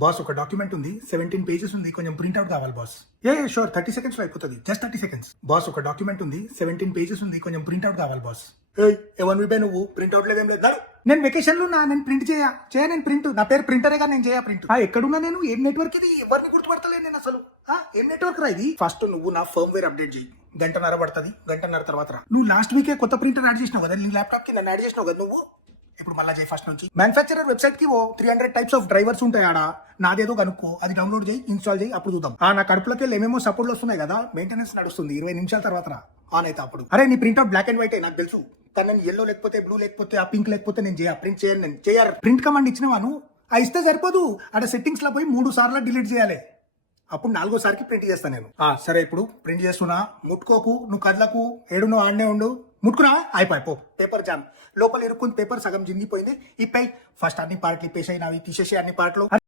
Boss ఒక document ఉంది 17 pages ఉంది కొంచెం ప్రింట్అవుట్ కావాలి బాస్. షూర్ 30 seconds లో అయిపోతుంది, జస్ట్ 30 seconds. బాస్ ఒక డాక్యుమెంట్ ఉంది 17 పేజెస్ ఉంది కొంచెం ప్రింట్అవుట్ కావాలి బాస్. ఎవరివి బే నువ్వు ప్రింట్అవుట్ లేదేం లేదు. నేను వెకేషన్ లో నేను ప్రింట్ నేను ప్రింట్, నా పేరు ప్రింటరేగా, నేను చేయ ప్రింట్. ఎక్కడున్నా నేను, ఏం నెట్వర్క్ ఇది, ఎవరిని గుర్తుపడతలేదు నేను అసలు. ఏం నెట్వర్క్ రా ఇది? ఫస్ట్ నువ్వు నా ఫర్మ్వేర్ అప్డేట్ చేయి, గంటన్నర పడుతుంది, గంటన్నర తర్వాత రా. నువ్వు లాస్ట్ వీకే కొత్త ప్రింటర్ యాడ్ చేసినావు కదా నీ ల్యాప్టాప్ కి, నన్ను యాడ్ చేసినావు కదా నువ్వు. ఇప్పుడు మళ్ళీ చేయి ఫస్ట్ నుంచి. మ్యానుఫ్యాక్చరర్ వెబ్సైట్ కి 300 టైప్స్ ఆఫ్ డ్రైవర్స్ ఉంటాయి ఆడ, నాదేదో కనుక్కో, అది డౌన్లోడ్ చేయి, ఇన్స్టాల్ చేయి, అప్పుడు చూద్దాం. నా కడుపులోకి ఏమేమో సపోర్ట్లు వస్తున్నాయి కదా, మెయింటెనెన్స్ నడుస్తుంది, 20 నిమిషాల తర్వాత రా ఆన్ అయితే అప్పుడు. అరే నీ ప్రింట్అవుట్ బ్లాక్ అండ్ వైట్ నాకు తెలుసు, కానీ నేను ఎల్లో లేకపోతే బ్లూ లేకపోతే ఆ పింక్ లేకపోతే నేను ప్రింట్ చేయను. నేను చేయరు. ప్రింట్ కమాండ్ ఇచ్చినవాను ఇస్తే సరిపోదు, అక్కడ సెట్టింగ్స్ లో పోయి 3 సార్లు డిలీట్ చేయాలి, అప్పుడు 4వ సారికి ప్రింట్ చేస్తాను నేను. సరే ఇప్పుడు ప్రింట్ చేస్తున్నా, ముట్టుకోకు, నువ్వు కళ్ళకు, ఏడునో ఆడనే ఉండు, ముట్టుకున్నా అయిపో పేపర్ జామ్, లోపల ఇరుక్కుని పేపర్ సగం జింగిపోయింది. ఇప్పై ఫస్ట్ అన్ని పార్ట్లు ఇప్పేసాయి, నావి తీసేసి అన్ని పార్ట్లు.